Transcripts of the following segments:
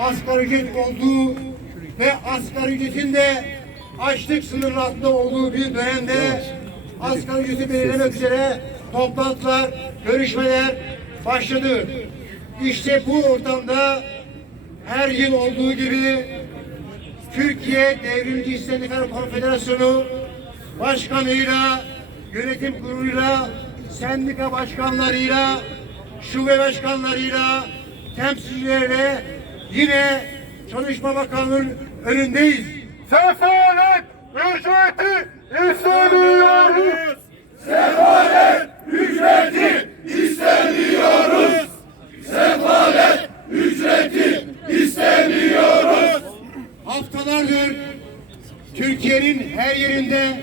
asgari ücret olduğu ve asgari ücretin de açlık sınırı altında olduğu bir dönemde asgari ücreti belirlemek üzere toplantılar, görüşmeler başladı. İşte bu ortamda her yıl olduğu gibi Türkiye Devrimci İş Sendikaları Konfederasyonu başkanıyla, yönetim kuruluyla, sendika başkanlarıyla, şube başkanlarıyla, temsilcilerle yine Çalışma Bakanlığı'nın önündeyiz. Sefalet ücreti istemiyoruz. Haftalardır Türkiye'nin her yerinde,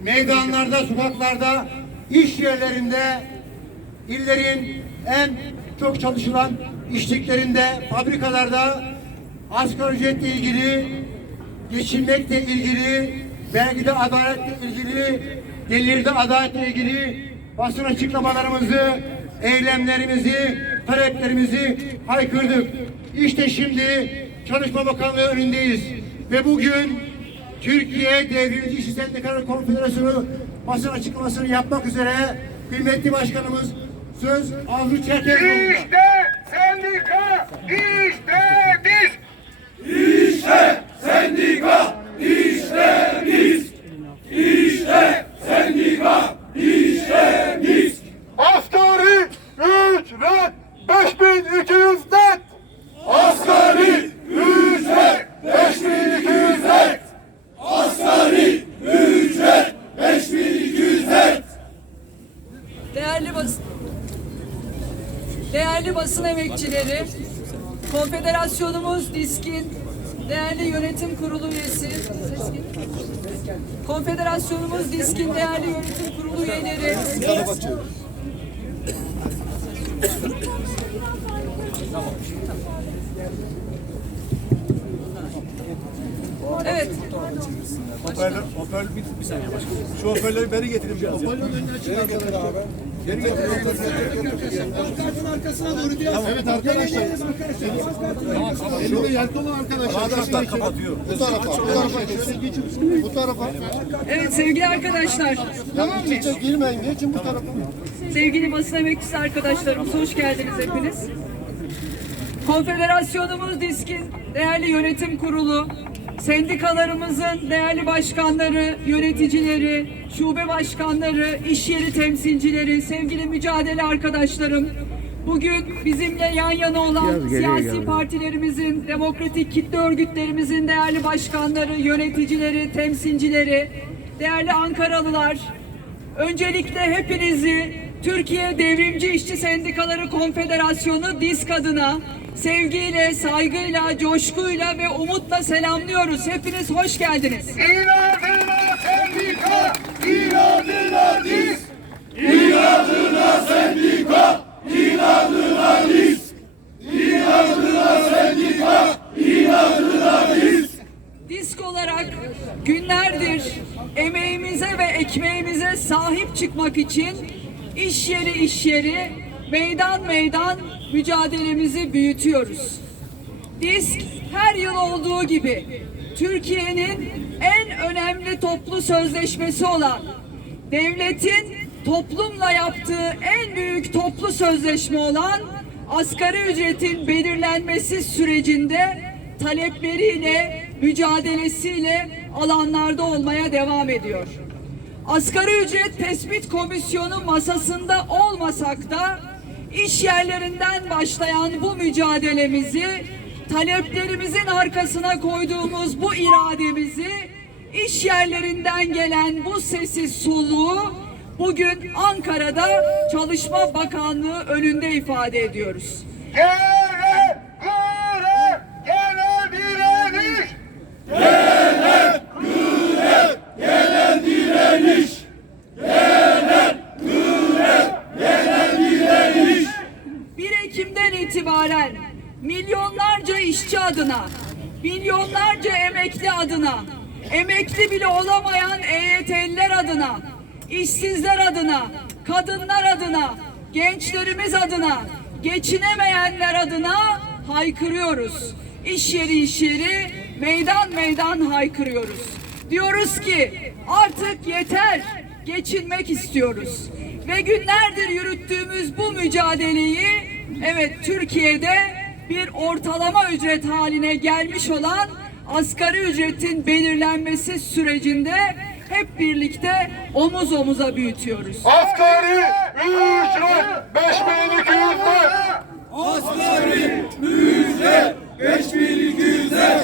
meydanlarda, sokaklarda, iş yerlerinde, illerin en çok çalışılan işliklerinde, fabrikalarda asgari ücretle ilgili, geçinmekle ilgili, vergide adaletle ilgili, gelirde adaletle ilgili basın açıklamalarımızı, eylemlerimizi, taleplerimizi haykırdık. İşte şimdi Çalışma Bakanlığı önündeyiz ve bugün Türkiye Devrimci İşçi Sendikaları Konfederasyonu basın açıklamasını yapmak üzere kıymetli başkanımız söz Avcı Çerkezioğlu'nda. İşte sendika, işte biz. Asgari ücret 5200 net. Asgari ücret 5200 net. Değerli basın Değerli basın emekçileri, Konfederasyonumuz DİSK'in değerli yönetim kurulu üyesi, ses geliyor mu? Konfederasyonumuz DİSK'in değerli yönetim kurulu üyeleri, Evet, Hoparlör, hoparlör bir, bir saniye başkanım. Şu biraz. Getirin. Evet arkadaşlar. Elinde yelki olan arkadaşlar. Arkadaşlar kapatıyor. Bu tarafa. Bu tarafa. Şöyle geçin. Bu tarafa. evet sevgili arkadaşlar, tamam mı? Girmeyin. Geçin bu tarafa. Sevgili basın emekçisi arkadaşlarımız hoş geldiniz hepiniz. Konfederasyonumuz DİSK'in değerli yönetim kurulu, sendikalarımızın değerli başkanları, yöneticileri, şube başkanları, iş yeri temsilcileri, sevgili mücadele arkadaşlarım, bugün bizimle yan yana olan siyasi partilerimizin, demokratik kitle örgütlerimizin değerli başkanları, yöneticileri, temsilcileri, değerli Ankaralılar, Öncelikle hepinizi Türkiye Devrimci İşçi Sendikaları Konfederasyonu DİSK adına sevgiyle, saygıyla, coşkuyla ve umutla selamlıyoruz. Hepiniz hoş geldiniz. İnadına sendika, inadına diz. İnadına sendika, inadına diz. İnadına sendika, inadına diz. DİSK olarak günlerdir emeğimize ve ekmeğimize sahip çıkmak için iş yeri iş yeri, meydan meydan mücadelemizi büyütüyoruz. DİSK her yıl olduğu gibi Türkiye'nin en önemli toplu sözleşmesi olan devletin toplumla yaptığı en büyük toplu sözleşme olan asgari ücretin belirlenmesi sürecinde talepleriyle, mücadelesiyle alanlarda olmaya devam ediyor. Asgari ücret tespit komisyonu masasında olmasak da iş yerlerinden başlayan bu mücadelemizi taleplerimizin arkasına koyduğumuz bu irademizi iş yerlerinden gelen bu sessiz soluğu bugün Ankara'da Çalışma Bakanlığı önünde ifade ediyoruz. Gele, adına, milyonlarca emekli adına, emekli bile olamayan EYT'liler adına, işsizler adına, kadınlar adına, gençlerimiz adına, geçinemeyenler adına haykırıyoruz. İş yeri iş yeri, meydan meydan haykırıyoruz. Diyoruz ki artık yeter, geçinmek istiyoruz. Ve günlerdir yürüttüğümüz bu mücadeleyi evet Türkiye'de bir ortalama ücret haline gelmiş olan asgari ücretin belirlenmesi sürecinde hep birlikte omuz omuza büyütüyoruz. Asgari ücret 5200 lira. Asgari ücret 5200 lira.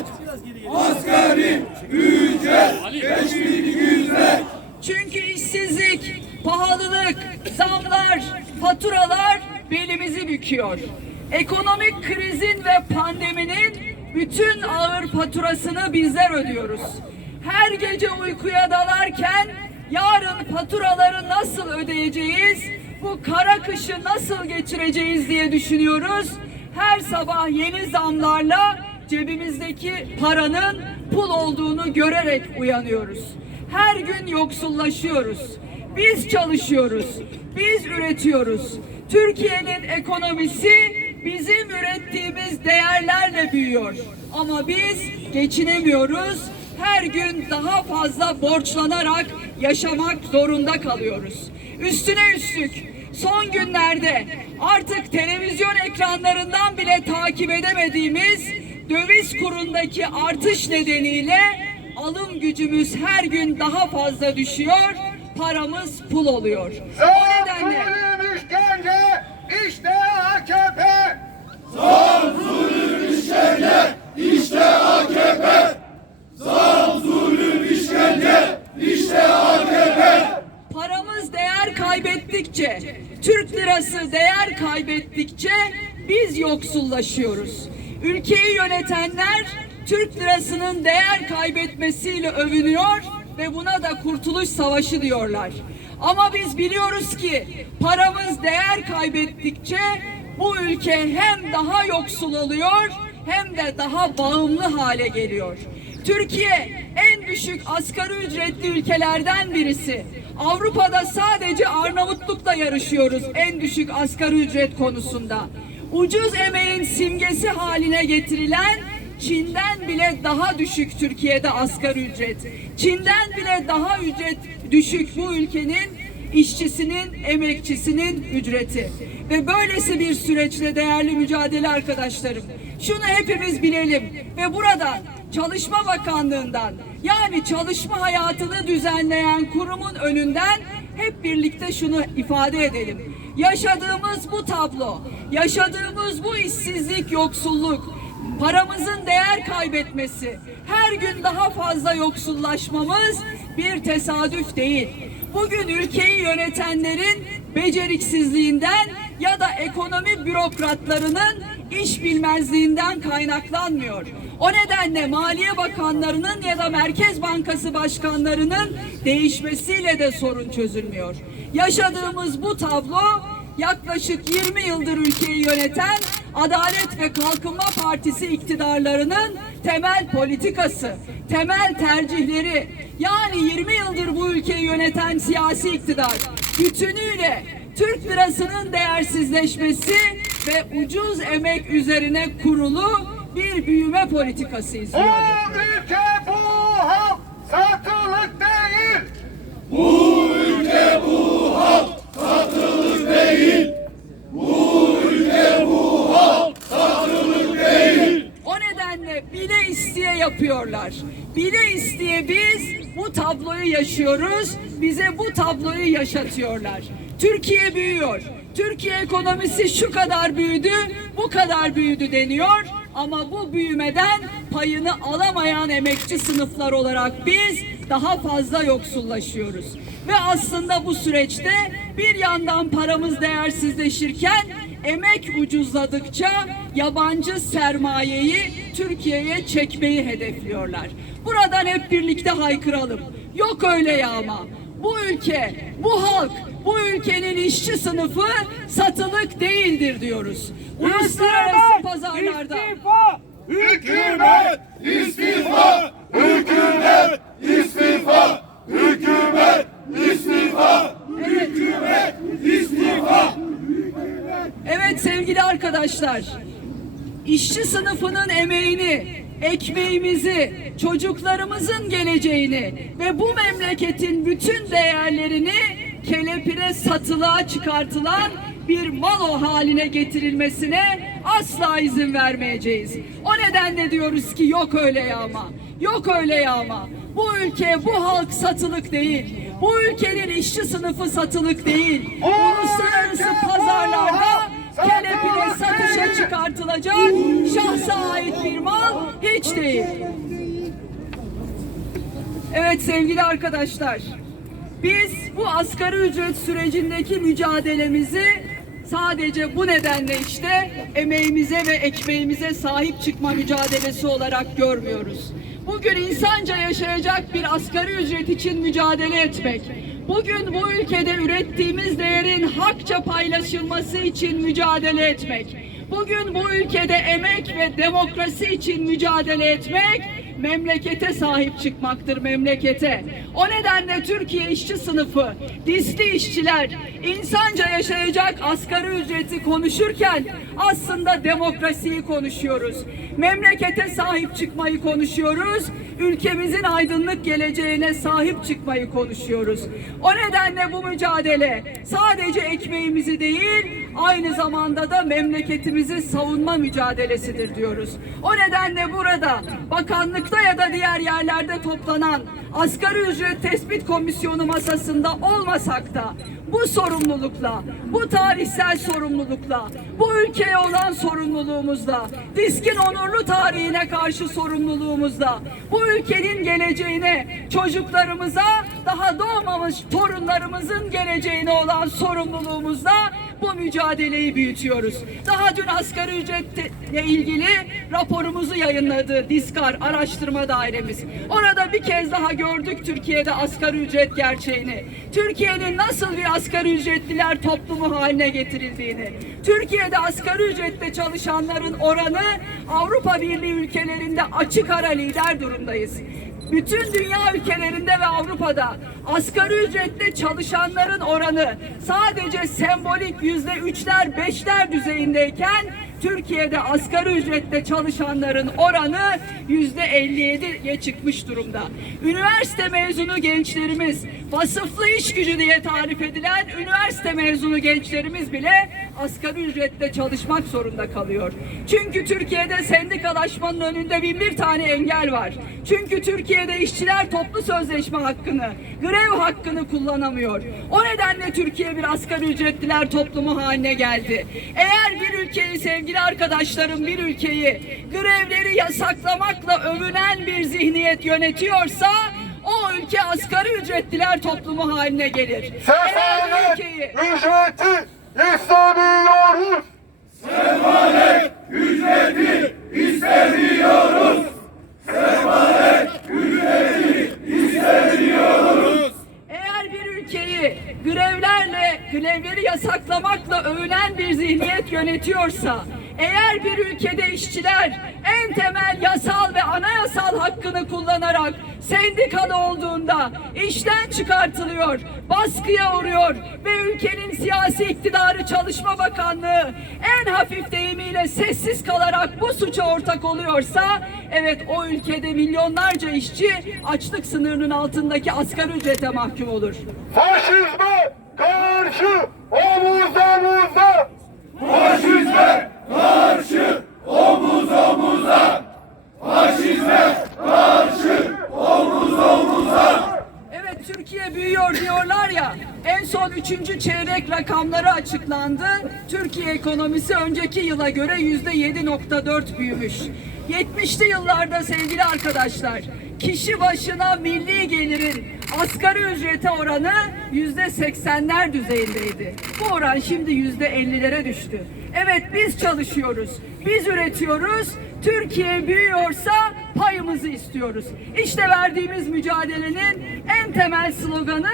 Asgari ücret 5200 lira. Çünkü işsizlik, pahalılık, zamlar, faturalar belimizi büküyor. Ekonomik krizin ve pandeminin bütün ağır faturasını bizler ödüyoruz. Her gece uykuya dalarken yarın faturaları nasıl ödeyeceğiz, bu kara kışı nasıl geçireceğiz diye düşünüyoruz. Her sabah yeni zamlarla cebimizdeki paranın pul olduğunu görerek uyanıyoruz. Her gün yoksullaşıyoruz. Biz çalışıyoruz. Biz üretiyoruz. Türkiye'nin ekonomisi bizim ürettiğimiz değerlerle büyüyor. Ama biz geçinemiyoruz. Her gün daha fazla borçlanarak yaşamak zorunda kalıyoruz. Üstüne üstlük son günlerde artık televizyon ekranlarından bile takip edemediğimiz döviz kurundaki artış nedeniyle alım gücümüz her gün daha fazla düşüyor, paramız pul oluyor. O nedenle Zulüm işkence işte AKP. Zam, zulüm. İşte AKP. paramız değer kaybettikçe, Türk lirası değer kaybettikçe biz yoksullaşıyoruz. Ülkeyi yönetenler Türk lirasının değer kaybetmesiyle övünüyor ve buna da kurtuluş savaşı diyorlar. Ama biz biliyoruz ki paramız değer kaybettikçe bu ülke hem daha yoksul oluyor hem de daha bağımlı hale geliyor. Türkiye en düşük asgari ücretli ülkelerden birisi. Avrupa'da sadece Arnavutluk'la yarışıyoruz en düşük asgari ücret konusunda. Ucuz emeğin simgesi haline getirilen Çin'den bile daha düşük Türkiye'de asgari ücret. Çin'den bile daha ücret düşük bu ülkenin işçisinin, emekçisinin ücreti. Ve böylesi bir süreçte değerli mücadele arkadaşlarım, şunu hepimiz bilelim ve burada Çalışma Bakanlığı'ndan yani çalışma hayatını düzenleyen kurumun önünden hep birlikte şunu ifade edelim. Yaşadığımız bu tablo, yaşadığımız bu işsizlik, yoksulluk, paramızın değer kaybetmesi, her gün daha fazla yoksullaşmamız bir tesadüf değil. Bugün ülkeyi yönetenlerin beceriksizliğinden ya da ekonomi bürokratlarının iş bilmezliğinden kaynaklanmıyor. O nedenle Maliye Bakanlarının ya da Merkez Bankası başkanlarının değişmesiyle de sorun çözülmüyor. Yaşadığımız bu tablo yaklaşık 20 yıldır ülkeyi yöneten Adalet ve Kalkınma Partisi iktidarlarının temel politikası, temel tercihleri yani 20 yıldır bu ülkeyi yöneten siyasi iktidar bütünüyle Türk lirasının değersizleşmesi ve ucuz emek üzerine kurulu bir büyüme politikası Bu izliyor. ülke bu halk satılık değil. Bu ülke bu halk satılık değil. Bu ülke bu halk satılık değil. O nedenle bile isteye yapıyorlar. Bile isteye biz bu tabloyu yaşıyoruz. Bize bu tabloyu yaşatıyorlar. Türkiye büyüyor. Türkiye ekonomisi şu kadar büyüdü, bu kadar büyüdü deniyor. Ama bu büyümeden payını alamayan emekçi sınıflar olarak biz daha fazla yoksullaşıyoruz. Ve aslında bu süreçte bir yandan paramız değersizleşirken emek ucuzladıkça yabancı sermayeyi Türkiye'ye çekmeyi hedefliyorlar. Buradan hep birlikte haykıralım. Yok öyle yağma. Bu ülke, bu halk, bu ülkenin işçi sınıfı satılık değildir diyoruz. Uluslararası pazarlarda İstifa! Hükümet! İstifa! Hükümet! İstifa! Hükümet! İstifa! Hükümet! İstifa! Evet sevgili arkadaşlar. işçi sınıfının emeğini, ekmeğimizi, çocuklarımızın geleceğini ve bu memleketin bütün değerlerini kelepire satılığa çıkartılan bir malo haline getirilmesine asla izin vermeyeceğiz. O nedenle diyoruz ki yok öyle yağma, yok öyle yağma. Bu ülke, bu halk satılık değil. Bu ülkenin işçi sınıfı satılık değil. Uluslararası pazarlarda kelepire satışa çıkartılacak şahsa ait bir mal hiç değil. Evet sevgili arkadaşlar, biz bu asgari ücret sürecindeki mücadelemizi sadece bu nedenle işte emeğimize ve ekmeğimize sahip çıkma mücadelesi olarak görmüyoruz. Bugün insanca yaşayacak bir asgari ücret için mücadele etmek, bugün bu ülkede ürettiğimiz değerin hakça paylaşılması için mücadele etmek, bugün bu ülkede emek ve demokrasi için mücadele etmek, memlekete sahip çıkmaktır memlekete. O nedenle Türkiye işçi sınıfı, disli işçiler, insanca yaşayacak asgari ücreti konuşurken aslında demokrasiyi konuşuyoruz. Memlekete sahip çıkmayı konuşuyoruz. Ülkemizin aydınlık geleceğine sahip çıkmayı konuşuyoruz. O nedenle bu mücadele sadece ekmeğimizi değil, aynı zamanda da memleketimizi savunma mücadelesidir diyoruz. O nedenle burada bakanlıkta ya da diğer yerlerde toplanan asgari ücret tespit komisyonu masasında olmasak da bu sorumlulukla, bu tarihsel sorumlulukla, bu ülkeye olan sorumluluğumuzla, diskin onurlu tarihine karşı sorumluluğumuzla, bu ülkenin geleceğine, çocuklarımıza, daha doğmamış torunlarımızın geleceğine olan sorumluluğumuzla bu mücadeleyi büyütüyoruz. Daha dün asgari ücretle ilgili raporumuzu yayınladı Diskar Araştırma Dairemiz. Orada bir kez daha gördük Türkiye'de asgari ücret gerçeğini. Türkiye'nin nasıl bir asgari ücretliler toplumu haline getirildiğini. Türkiye'de asgari ücretle çalışanların oranı Avrupa Birliği ülkelerinde açık ara lider durumdayız bütün dünya ülkelerinde ve Avrupa'da asgari ücretle çalışanların oranı sadece sembolik yüzde üçler beşler düzeyindeyken Türkiye'de asgari ücretle çalışanların oranı yüzde 57'ye çıkmış durumda. Üniversite mezunu gençlerimiz, vasıflı iş gücü diye tarif edilen üniversite mezunu gençlerimiz bile asgari ücretle çalışmak zorunda kalıyor. Çünkü Türkiye'de sendikalaşmanın önünde bin bir tane engel var. Çünkü Türkiye'de işçiler toplu sözleşme hakkını, grev hakkını kullanamıyor. O nedenle Türkiye bir asgari ücretliler toplumu haline geldi. Eğer bir ülkeyi sevgili arkadaşlarım bir ülkeyi grevleri yasaklamakla övünen bir zihniyet yönetiyorsa o ülke asgari ücretliler toplumu haline gelir. Sefalet ülkeyi ücreti istemiyoruz. Ücreti istemiyoruz. Eğer bir ülkeyi grevlerle, grevleri yasaklamakla övünen bir zihniyet yönetiyorsa, eğer bir ülkede işçiler en temel yasal ve anayasal hakkını kullanarak sendikalı olduğunda işten çıkartılıyor, baskıya uğruyor ve ülkenin siyasi iktidarı Çalışma Bakanlığı en hafif deyimiyle sessiz kalarak bu suça ortak oluyorsa evet o ülkede milyonlarca işçi açlık sınırının altındaki asgari ücrete mahkum olur. Faşizme karşı omuz omuza. Faşizme karşı omuz omuza. Faşizme karşı omuz omuza. Evet Türkiye büyüyor diyorlar ya en son üçüncü çeyrek rakamları açıklandı. Türkiye ekonomisi önceki yıla göre yüzde 7.4 büyümüş. 70'li yıllarda sevgili arkadaşlar kişi başına milli gelirin asgari ücrete oranı yüzde 80'ler düzeyindeydi. Bu oran şimdi yüzde 50'lere düştü. Evet biz çalışıyoruz, biz üretiyoruz. Türkiye büyüyorsa payımızı istiyoruz. İşte verdiğimiz mücadelenin en temel sloganı,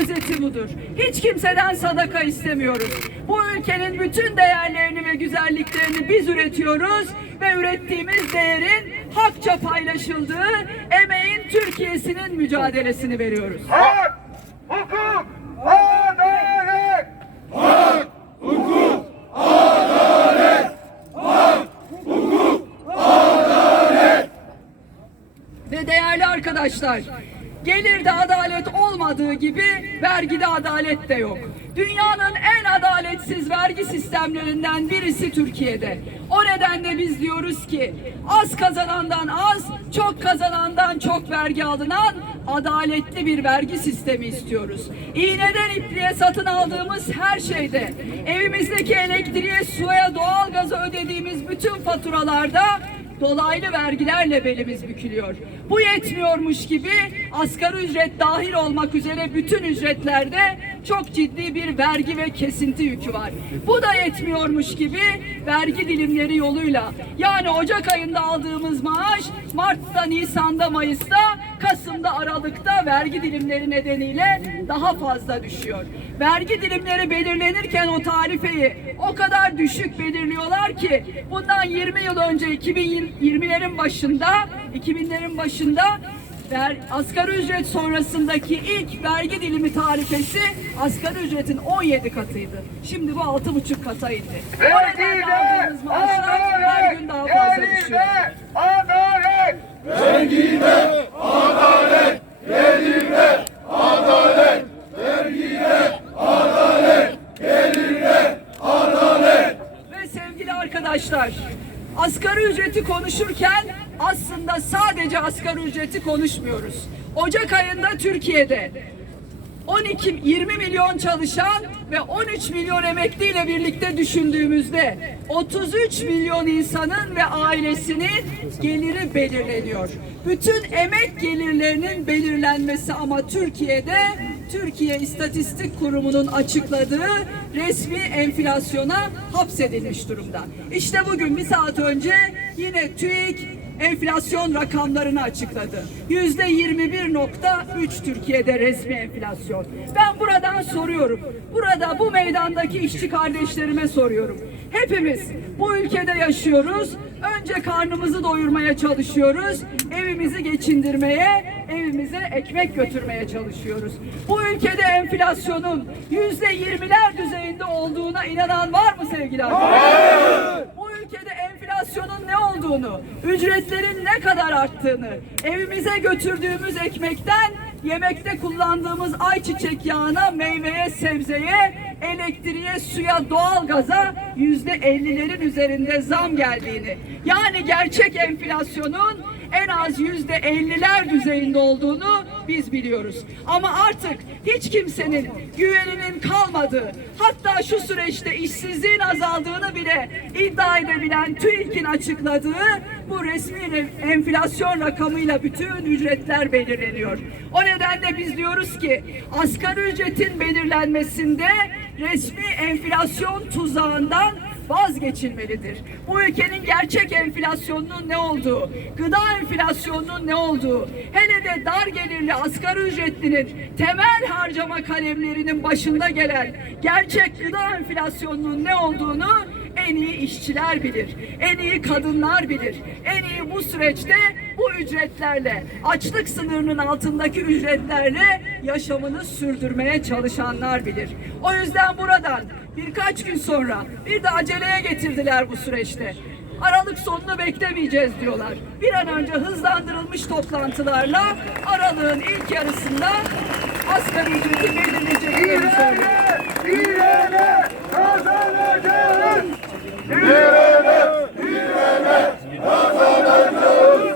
özeti budur. Hiç kimseden sadaka istemiyoruz. Bu ülkenin bütün değerlerini ve güzelliklerini biz üretiyoruz ve ürettiğimiz değerin hakça paylaşıldığı emeğin Türkiye'sinin mücadelesini veriyoruz. Arkadaşlar, gelirde adalet olmadığı gibi vergide adalet de yok. Dünyanın en adaletsiz vergi sistemlerinden birisi Türkiye'de. O nedenle biz diyoruz ki az kazanandan az, çok kazanandan çok vergi alınan adaletli bir vergi sistemi istiyoruz. İğneden ipliğe satın aldığımız her şeyde, evimizdeki elektriğe, suya, doğalgaza ödediğimiz bütün faturalarda dolaylı vergilerle belimiz bükülüyor. Bu yetmiyormuş gibi asgari ücret dahil olmak üzere bütün ücretlerde çok ciddi bir vergi ve kesinti yükü var. Bu da yetmiyormuş gibi vergi dilimleri yoluyla yani Ocak ayında aldığımız maaş Mart'ta, Nisan'da, Mayıs'ta, Kasım'da, Aralık'ta vergi dilimleri nedeniyle daha fazla düşüyor. Vergi dilimleri belirlenirken o tarifeyi o kadar düşük belirliyorlar ki bundan 20 yıl önce 2020'lerin başında 2000'lerin başında ver, asgari ücret sonrasındaki ilk vergi dilimi tarifesi asgari ücretin 17 katıydı. Şimdi bu 6,5 kata indi. Aldığımız maaşlar her gün daha fazla düşüyor. adalet. Vergide adalet, gelirde adalet, vergide adalet, gelirde adalet. Ve sevgili arkadaşlar, asgari ücreti konuşurken aslında sadece asgari ücreti konuşmuyoruz. Ocak ayında Türkiye'de 12 20 milyon çalışan ve 13 milyon emekliyle birlikte düşündüğümüzde 33 milyon insanın ve ailesinin geliri belirleniyor. Bütün emek gelirlerinin belirlenmesi ama Türkiye'de Türkiye İstatistik Kurumu'nun açıkladığı resmi enflasyona hapsedilmiş durumda. İşte bugün bir saat önce yine TÜİK enflasyon rakamlarını açıkladı. Yüzde 21.3 Türkiye'de resmi enflasyon. Ben buradan soruyorum. Burada bu meydandaki işçi kardeşlerime soruyorum. Hepimiz bu ülkede yaşıyoruz. Önce karnımızı doyurmaya çalışıyoruz. Evimizi geçindirmeye, evimize ekmek götürmeye çalışıyoruz. Bu ülkede enflasyonun yüzde yirmiler düzeyinde olduğuna inanan var mı sevgili arkadaşlar? Bu ülkede enflasyonun ne olduğunu, ücretlerin ne kadar arttığını, evimize götürdüğümüz ekmekten yemekte kullandığımız ayçiçek yağına, meyveye, sebzeye, elektriğe, suya, doğalgaza yüzde ellilerin üzerinde zam geldiğini, yani gerçek enflasyonun en az yüzde elliler düzeyinde olduğunu biz biliyoruz. Ama artık hiç kimsenin güveninin kalmadığı, hatta şu süreçte işsizliğin azaldığını bile iddia edebilen TÜİK'in açıkladığı bu resmi enflasyon rakamıyla bütün ücretler belirleniyor. O nedenle biz diyoruz ki asgari ücretin belirlenmesinde resmi enflasyon tuzağından vazgeçilmelidir. Bu ülkenin gerçek enflasyonunun ne olduğu, gıda enflasyonunun ne olduğu, hele de dar gelirli asgari ücretlinin temel harcama kalemlerinin başında gelen gerçek gıda enflasyonunun ne olduğunu en iyi işçiler bilir, en iyi kadınlar bilir, en iyi bu süreçte bu ücretlerle, açlık sınırının altındaki ücretlerle yaşamını sürdürmeye çalışanlar bilir. O yüzden buradan birkaç gün sonra bir de aceleye getirdiler bu süreçte. Aralık sonunu beklemeyeceğiz diyorlar. Bir an önce hızlandırılmış toplantılarla aralığın ilk yarısında asgari ücreti belirleyeceklerini söylüyor. İrene kazanacağız. Aramıza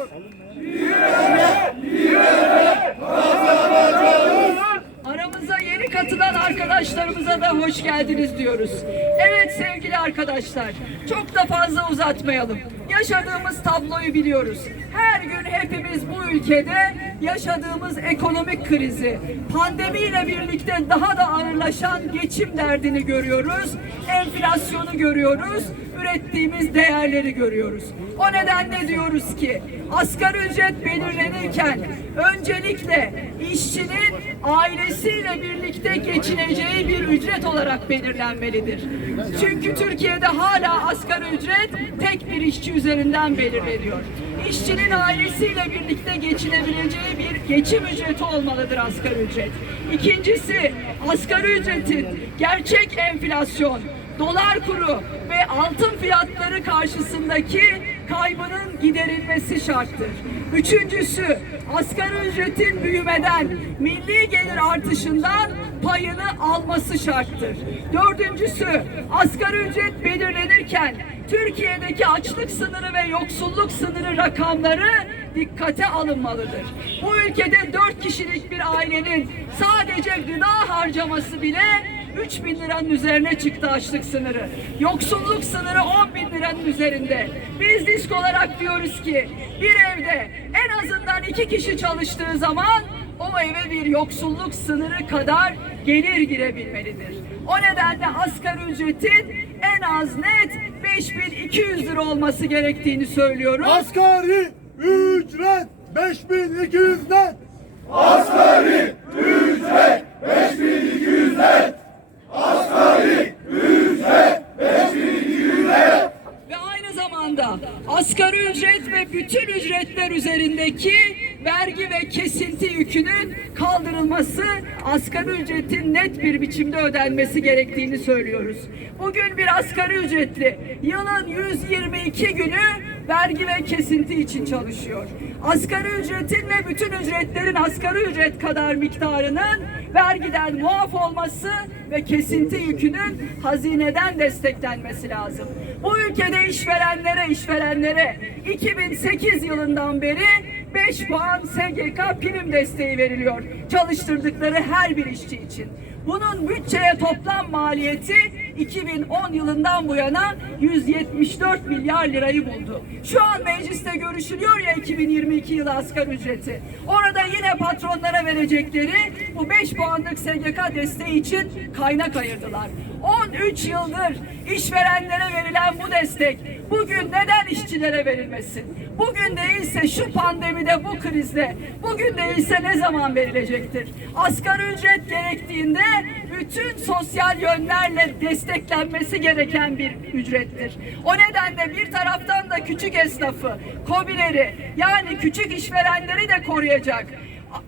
katılan arkadaşlarımıza da hoş geldiniz diyoruz. Evet sevgili arkadaşlar, çok da fazla uzatmayalım. Yaşadığımız tabloyu biliyoruz. Her gün hepimiz bu ülkede yaşadığımız ekonomik krizi, pandemiyle birlikte daha da ağırlaşan geçim derdini görüyoruz. Enflasyonu görüyoruz ürettiğimiz değerleri görüyoruz. O nedenle diyoruz ki asgari ücret belirlenirken öncelikle işçinin ailesiyle birlikte geçineceği bir ücret olarak belirlenmelidir. Çünkü Türkiye'de hala asgari ücret tek bir işçi üzerinden belirleniyor. İşçinin ailesiyle birlikte geçinebileceği bir geçim ücreti olmalıdır asgari ücret. İkincisi asgari ücretin gerçek enflasyon, dolar kuru ve altın fiyatları karşısındaki kaybının giderilmesi şarttır. Üçüncüsü, asgari ücretin büyümeden, milli gelir artışından payını alması şarttır. Dördüncüsü, asgari ücret belirlenirken Türkiye'deki açlık sınırı ve yoksulluk sınırı rakamları dikkate alınmalıdır. Bu ülkede dört kişilik bir ailenin sadece gıda harcaması bile 3 bin liranın üzerine çıktı açlık sınırı. Yoksulluk sınırı 10 bin liranın üzerinde. Biz disk olarak diyoruz ki bir evde en azından iki kişi çalıştığı zaman o eve bir yoksulluk sınırı kadar gelir girebilmelidir. O nedenle asgari ücretin en az net 5200 lira olması gerektiğini söylüyoruz. Asgari ücret 5200 net. Asgari ücret 5200 net. Asgari ücret 5200 net. Ve aynı zamanda asgari ücret ve bütün ücretler üzerindeki vergi ve kesinti yükünün kaldırılması, asgari ücretin net bir biçimde ödenmesi gerektiğini söylüyoruz. Bugün bir asgari ücretli yılın 122 günü vergi ve kesinti için çalışıyor. Asgari ücretin ve bütün ücretlerin asgari ücret kadar miktarının vergiden muaf olması ve kesinti yükünün hazineden desteklenmesi lazım. Bu ülkede işverenlere işverenlere 2008 yılından beri 5 puan SGK prim desteği veriliyor çalıştırdıkları her bir işçi için. Bunun bütçeye toplam maliyeti 2010 yılından bu yana 174 milyar lirayı buldu. Şu an mecliste görüşülüyor ya 2022 yılı asgari ücreti. Orada yine patronlara verecekleri bu 5 puanlık SGK desteği için kaynak ayırdılar. 13 yıldır işverenlere verilen bu destek bugün neden işçilere verilmesin? Bugün değilse şu pandemide bu krizde bugün değilse ne zaman verilecektir? Asgari ücret gerektiğinde bütün sosyal yönlerle desteklenmesi gereken bir ücrettir. O nedenle bir taraftan da küçük esnafı, kobileri yani küçük işverenleri de koruyacak.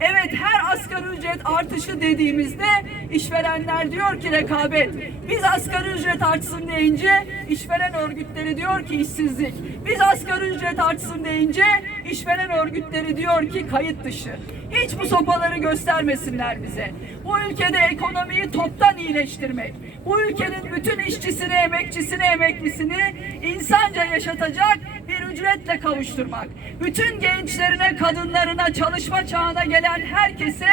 Evet her asgari ücret artışı dediğimizde işverenler diyor ki rekabet. Biz asgari ücret artsın deyince işveren örgütleri diyor ki işsizlik. Biz asgari ücret artsın deyince işveren örgütleri diyor ki kayıt dışı. Hiç bu sopaları göstermesinler bize. Bu ülkede ekonomiyi toptan iyileştirmek, bu ülkenin bütün işçisini, emekçisini, emeklisini insanca yaşatacak bir ücretle kavuşturmak. Bütün gençlerine, kadınlarına, çalışma çağına gelen herkese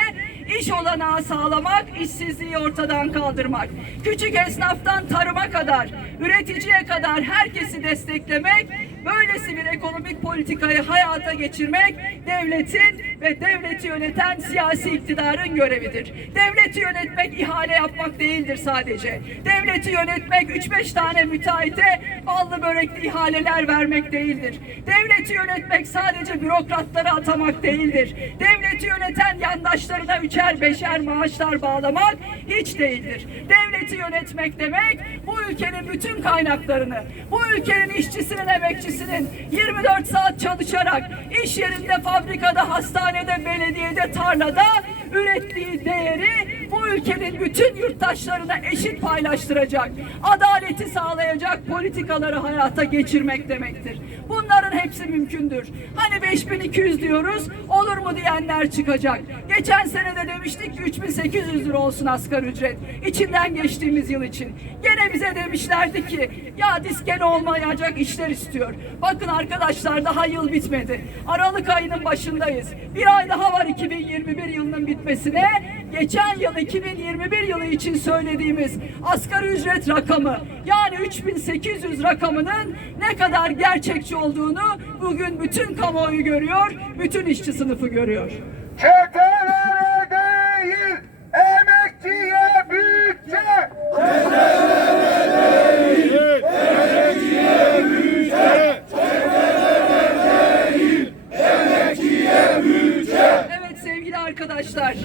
iş olanağı sağlamak, işsizliği ortadan kaldırmak. Küçük esnaftan tarıma kadar, üreticiye kadar herkesi desteklemek, böylesi bir ekonomik politikayı hayata geçirmek devletin ve devleti yöneten siyasi iktidarın görevidir. Devleti yönetmek ihale yapmak değildir sadece. Devleti yönetmek 3-5 tane müteahhite ballı börekli ihaleler vermek değildir. Devleti yönetmek sadece bürokratları atamak değildir. Devleti yöneten yandaşlarına üçer beşer maaşlar bağlamak hiç değildir. Devleti yönetmek demek ülkenin bütün kaynaklarını, bu ülkenin işçisinin, emekçisinin 24 saat çalışarak iş yerinde, fabrikada, hastanede, belediyede, tarlada ürettiği değeri bu ülkenin bütün yurttaşlarına eşit paylaştıracak, adaleti sağlayacak politikaları hayata geçirmek demektir. Bunların hepsi mümkündür. Hani 5200 diyoruz, olur mu diyenler çıkacak. Geçen sene de demiştik ki 3800 lira olsun asgari ücret. İçinden geçtiğimiz yıl için. Gene bize demişlerdi ki ya disken olmayacak işler istiyor. Bakın arkadaşlar daha yıl bitmedi. Aralık ayının başındayız. Bir ay daha var 2021 yılının bitmesine. Geçen yıl 2021 yılı için söylediğimiz asgari ücret rakamı yani 3800 rakamının ne kadar gerçekçi olduğunu bugün bütün kamuoyu görüyor, bütün işçi sınıfı görüyor. Çetelere değil, emekçiye bütçe. Evet sevgili arkadaşlar,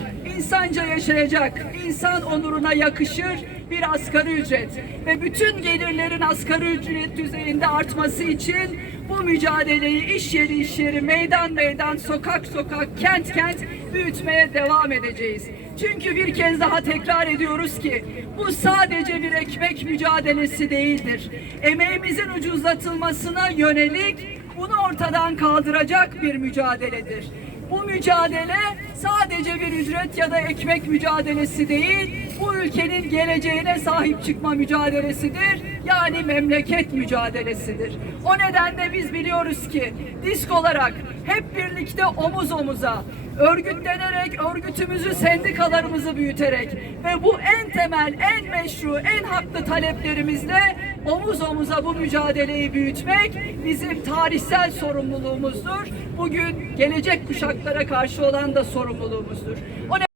insanca yaşayacak, insan onuruna yakışır bir asgari ücret ve bütün gelirlerin asgari ücret düzeyinde artması için bu mücadeleyi iş yeri iş yeri, meydan meydan, sokak sokak, kent kent büyütmeye devam edeceğiz. Çünkü bir kez daha tekrar ediyoruz ki bu sadece bir ekmek mücadelesi değildir. Emeğimizin ucuzlatılmasına yönelik bunu ortadan kaldıracak bir mücadeledir. Bu mücadele sadece bir ücret ya da ekmek mücadelesi değil, bu ülkenin geleceğine sahip çıkma mücadelesidir. Yani memleket mücadelesidir. O nedenle biz biliyoruz ki disk olarak hep birlikte omuz omuza, örgütlenerek, örgütümüzü, sendikalarımızı büyüterek ve bu en temel, en meşru, en haklı taleplerimizle omuz omuza bu mücadeleyi büyütmek bizim tarihsel sorumluluğumuzdur. Bugün gelecek kuşaklara karşı olan da sorumluluğumuzdur. O